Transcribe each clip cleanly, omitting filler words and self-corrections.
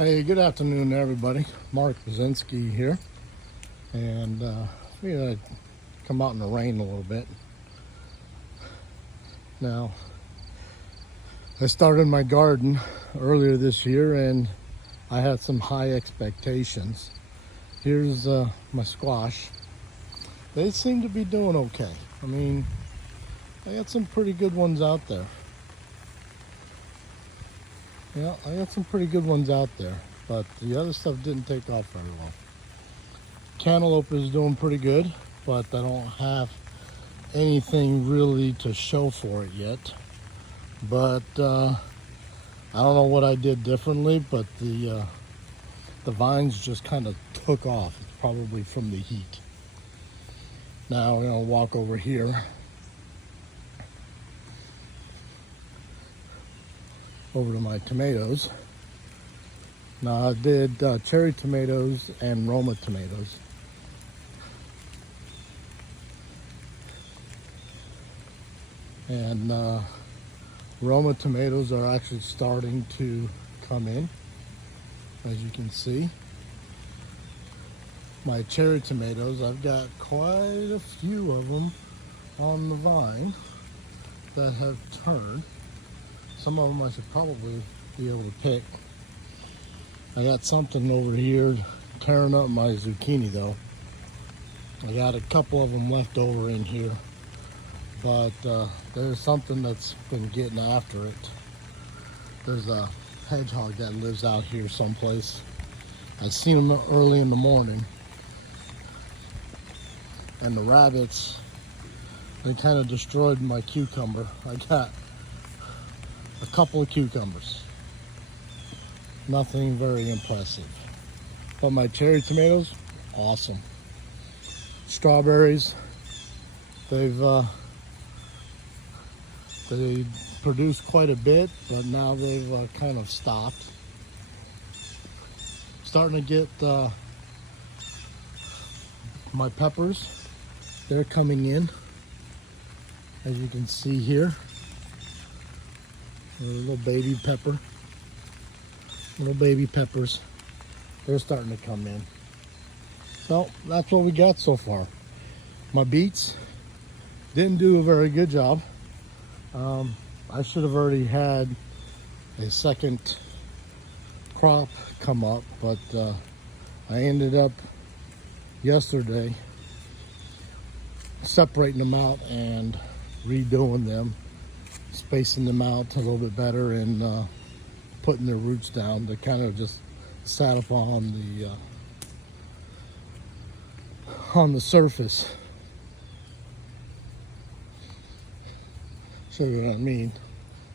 Hey, good afternoon, everybody. Mark Bazinski here, and we're gonna come out in the rain a little bit. Now, I started my garden earlier this year, and I had some high expectations. Here's my squash. They seem to be doing okay. I mean, I got some pretty good ones out there. Yeah, I got some pretty good ones out there, but the other stuff didn't take off very well. Cantaloupe is doing pretty good, but I don't have anything really to show for it yet. But I don't know what I did differently, but the vines just kind of took off. It's probably from the heat. Now we're gonna walk over here. Over to my tomatoes. Now I did cherry tomatoes and Roma tomatoes. And Roma tomatoes are actually starting to come in, as you can see. My cherry tomatoes, I've got quite a few of them on the vine that have turned. Some of them I should probably be able to pick. I got something over here tearing up my zucchini though. I got a couple of them left over in here, but there's something that's been getting after it. There's a hedgehog that lives out here someplace. I seen him early in the morning, and the rabbits, they kind of destroyed my cucumber. I got a couple of cucumbers. Nothing very impressive. But my cherry tomatoes, awesome. Strawberries, they produced quite a bit, but now they've kind of stopped. Starting to get my peppers, they're coming in, as you can see here. A little baby pepper, little baby peppers, they're starting to come in. So that's what we got so far. My beets didn't do a very good job. I should have already had a second crop come up, but I ended up yesterday separating them out and redoing them, spacing them out a little bit better, and putting their roots down. They kind of just sat up on the surface. Show you what I mean.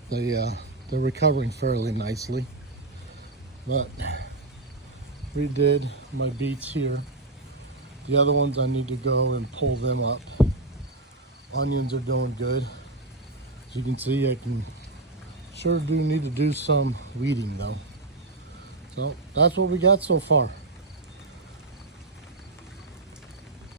They're recovering fairly nicely, but redid my beets here. The other ones I need to go and pull them up. Onions are doing good. As you can see, I sure do need to do some weeding though. So that's what we got so far.